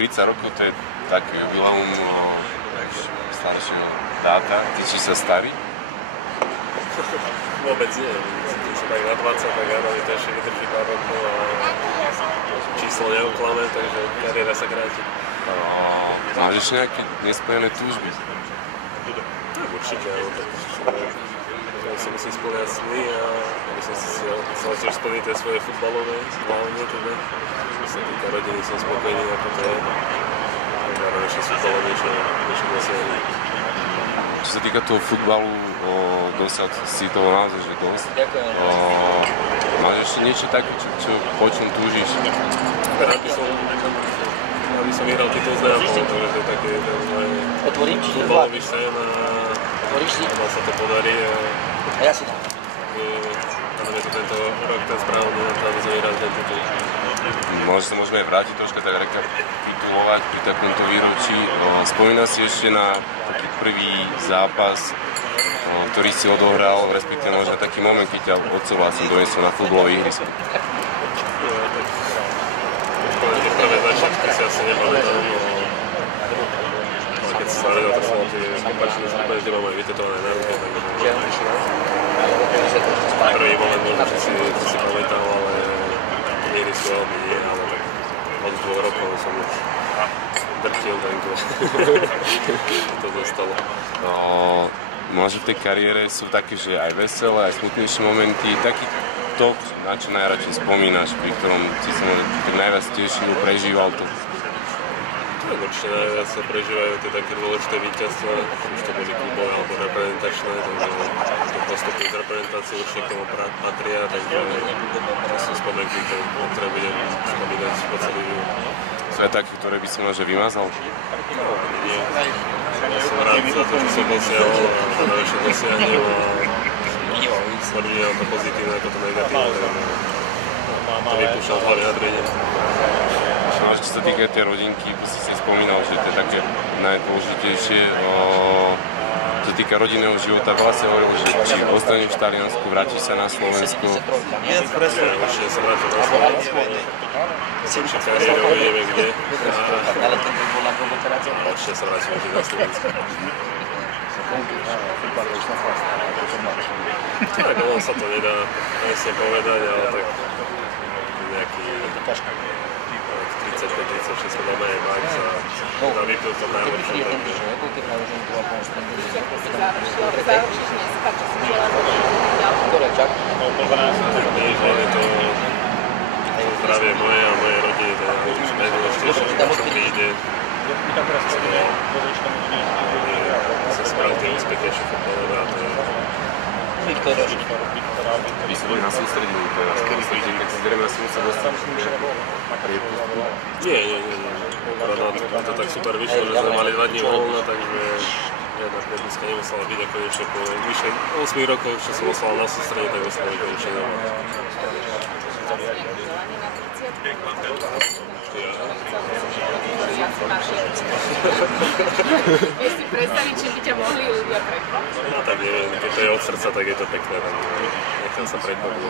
30 rokov to je také jubileum staršieho dáta. Cítiš sa starý? Vôbec nie. Keď som tak na 20, tak áno, mi to ešte vydrží pár rokov a číslo neuklame, takže kariéra sa kráti. Máš ešte nejaké nesplnené túžby? Určite, áno. Tak si musím spĺňať sny a aby som si chcel tiež splniť tie svoje futbalové hlavne teda. Čo sa týka rodiny, som spokojný ako to je. Tak zároveň ešte s futbalom niečo dosiahnuť. Čo sa týka toho futbalu, dosať si toho naozaj, že dosť. Máš ešte niečo také, po čom túžiš? Rád by som vyhral titul z Neapolu, takže to je také ten futbalový sen a má sa to podarí a ja si dám. Áno, je to tento rok ten správny na to, aby sme vyhrali ten titul. Možno sa môžeme vrátiť troška tak rekapitulovať pri takomto výročí. Spomínaš si ešte na taký prvý zápas, ktorý si odohral, respektíve možno taký moment, keď ťa otcov vlastne doniesol na futbalové ihrisko. Tie prvé začiatky si asi nepamätám, ale keď sa narodil, tak som mal tie kompačné zrúbne, kde mám aj vytetované na ruke, takže prvý moment možno, že si pamätal, ale miery sú veľmi nie, ale tak od 2 rokov som už drtil, takže to dostalo. Možno v tej kariére sú také, že aj veselé, aj smutnejšie momenty, taký to, na čo najradšej spomínaš, pri ktorom si sa najviac tešil, prežíval to? Určite najviac sa prežívajú tie také dôležité víťazstvá, už to boli klubové alebo reprezentačné, takže to postupy z reprezentácie určite k tomu patria, takže to sú spomenky, ktoré budem spomínať po celý život. Sú aj také, ktoré by si možno vymazal? Nie. Ja som rád za to, že som dosiahol a to najvyššie dosiahnem a spomínam to pozitívne ako to negatívne, to vypúšťam z hlavy jadrenia. Čo sa týka tej rodinky, si si spomínal, že to je také najdôležitejšie. Čo sa týka rodinného života, veľa sa hovorilo, že či ostaneš v Taliansku, vrátiš sa na Slovensko. Určite sa vrátim na Slovensko. Určite kariéru uvidíme kde. Určite sa vrátim na Slovensko. Tak ono sa to nedá presne povedať, ale tak nejaký 35-36 máme aj max a vypil to najlepšie. Hlavne to zdravie moje a mojej rodiny, to je najdôležitejšie, čo príde. Sa spravil tie úspechy ešte futbalové a to je... Vy ste boli na sústredení teraz, kedy ste tak si zrejme asi musel dostať priepustku? Nie. Na to tak super vyšlo, že sme mali 2 dní voľna, takže jedna priepuska nemusela byť ako niečo po vyše 8 rokov, čo som ostal na sústredení, tak som boli konečne doma. Vieš si predstaviť, či by ťa mohli ľudia prekvapiť? No tak neviem, keď to je od srdca, tak je to pekné, tak nechám sa prekvapiť.